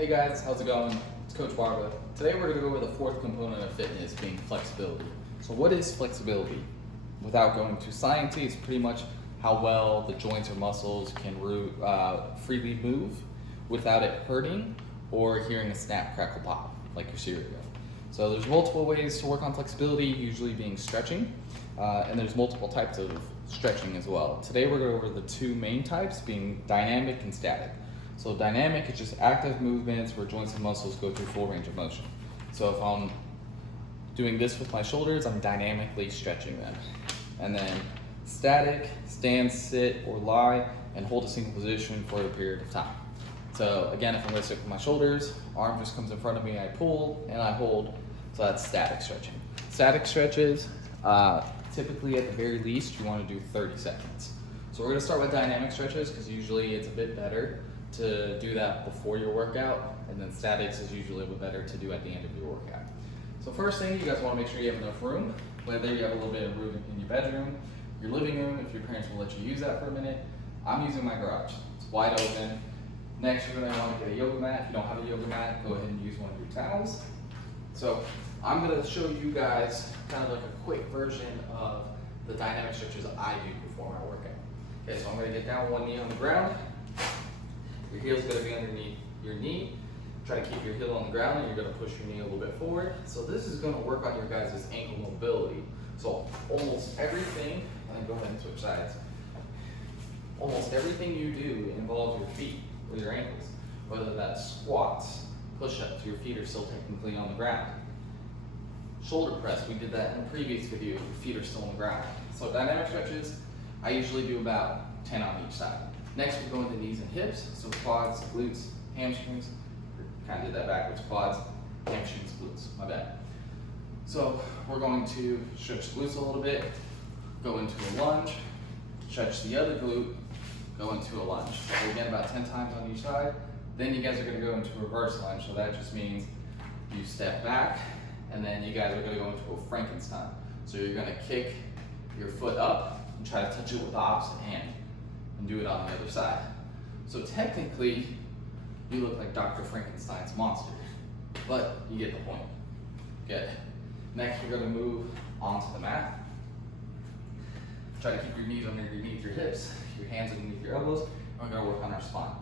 Hey guys, how's it going? It's Coach Barba. Today we're going to go over the fourth component of fitness, being flexibility. So what is flexibility? Without going too sciencey, it's pretty much how well the joints or muscles can freely move without it hurting or hearing a snap, crackle, pop, like your cereal. So there's multiple ways to work on flexibility, usually being stretching, and there's multiple types of stretching as well. Today we're going to go over the two main types, being dynamic and static. So dynamic is just active movements where joints and muscles go through full range of motion. So if I'm doing this with my shoulders, I'm dynamically stretching them. And then static, stand, sit, or lie, and hold a single position for a period of time. So again, if I'm gonna sit with my shoulders, arm just comes in front of me, I pull, and I hold. So that's static stretching. Static stretches, typically at the very least, you wanna do 30 seconds. So we're gonna start with dynamic stretches because usually it's a bit better to do that before your workout, and then statics is usually a bit better to do at the end of your workout. So first thing, you guys want to make sure you have enough room, whether you have a little bit of room in your bedroom, your living room, if your parents will let you use that for a minute. I'm using my garage. It's wide open. Next, you're going to want to get a yoga mat. If you don't have a yoga mat, go ahead and use one of your towels. So I'm going to show you guys kind of like a quick version of the dynamic stretches I do before my workout. Okay, so I'm going to get down one knee on the ground. Your heel's gonna be underneath your knee. Try to keep your heel on the ground, and you're gonna push your knee a little bit forward. So this is gonna work on your guys' ankle mobility. So almost everything, and then go ahead and switch sides. Almost everything you do involves your feet or your ankles. Whether that's squats, push-ups, your feet are still technically on the ground. Shoulder press, we did that in a previous video, your feet are still on the ground. So dynamic stretches, I usually do about 10 on each side. Next, we're going to knees and hips, so quads, glutes, hamstrings. Kind of did that backwards, quads, hamstrings, glutes, my bad. So we're going to stretch glutes a little bit, go into a lunge, stretch the other glute, go into a lunge. So again, about 10 times on each side. Then you guys are gonna go into a reverse lunge, so that just means you step back, and then you guys are gonna go into a Frankenstein. So you're gonna kick your foot up and try to touch it with the opposite hand, and do it on the other side. So technically, you look like Dr. Frankenstein's monster, but you get the point. Good. Next, we're gonna move onto the mat. Try to keep your knees underneath your hips, your hands underneath your elbows, and we're gonna work on our spine.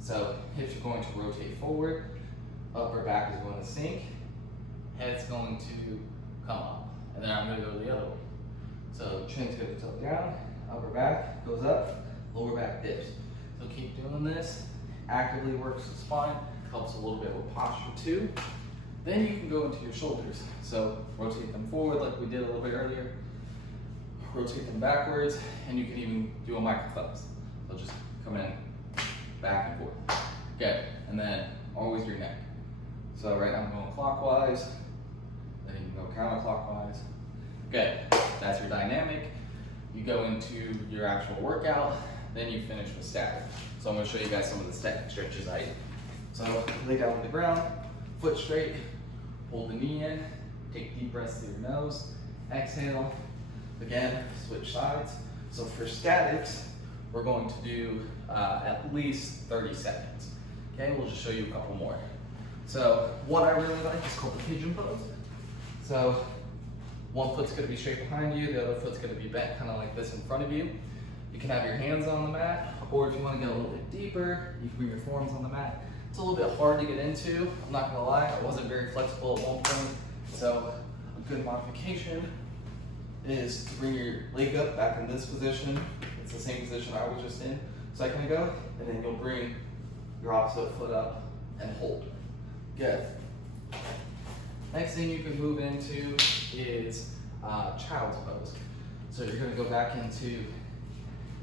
So hips are going to rotate forward, upper back is going to sink, head's going to come up, and then I'm gonna go the other way. So chin's gonna tilt down, upper back goes up, lower back dips. So keep doing this, actively works the spine, helps a little bit with posture too. Then you can go into your shoulders. So rotate them forward like we did a little bit earlier, rotate them backwards, and you can even do a micro thumbs. So just come in, back and forth. Good, and then always your neck. So right now I'm going clockwise, then you can go counterclockwise. Good, that's your dynamic. You go into your actual workout, then you finish with static. So I'm gonna show you guys some of the static stretches I do. So lay down on the ground, foot straight, hold the knee in, take deep breaths through your nose, exhale. Again, switch sides. So for statics, we're going to do at least 30 seconds. Okay, we'll just show you a couple more. So one I really like is called the pigeon pose. So one foot's gonna be straight behind you, the other foot's gonna be bent kind of like this in front of you. You can have your hands on the mat, or if you want to get a little bit deeper, you can bring your forearms on the mat. It's a little bit hard to get into, I'm not gonna lie, I wasn't very flexible at one point. So a good modification is to bring your leg up back in this position. It's the same position I was just in a second ago, and then you'll bring your opposite foot up and hold. Good. Next thing you can move into is child's pose. So you're gonna go back into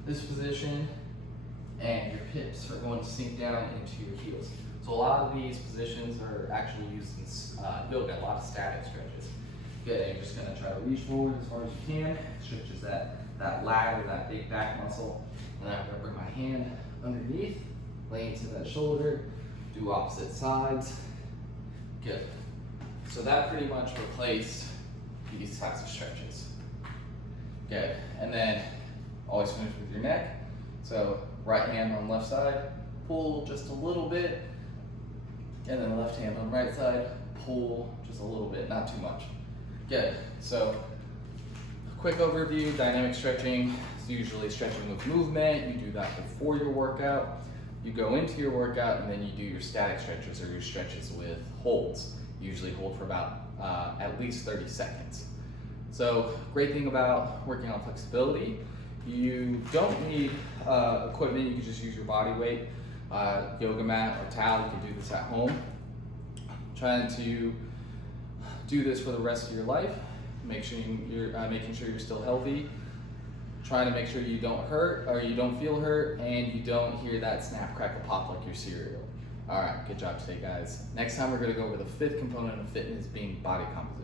this position, and your hips are going to sink down into your heels. So a lot of these positions are actually used in yoga, a lot of static stretches. Good, you're just gonna try to reach forward as far as you can, stretches that lat or that big back muscle. And then I'm gonna bring my hand underneath, lay into that shoulder, do opposite sides. Good. So that pretty much replaced these types of stretches. Good, and then always finish with your neck. So right hand on left side, pull just a little bit, And then left hand on right side, pull just a little bit, not too much. Good. So, quick overview, dynamic stretching is usually stretching with movement. You do that before your workout. You go into your workout and then you do your static stretches or your stretches with holds. You usually hold for about at least 30 seconds. So, great thing about working on flexibility, you don't need equipment, you can just use your body weight, yoga mat or towel, you can do this at home. Trying to do this for the rest of your life, make sure you're making sure you're still healthy, trying to make sure you don't hurt or you don't feel hurt and you don't hear that snap, crackle, pop like your cereal. All right, good job today, guys. Next time we're gonna go over the fifth component of fitness being body composition.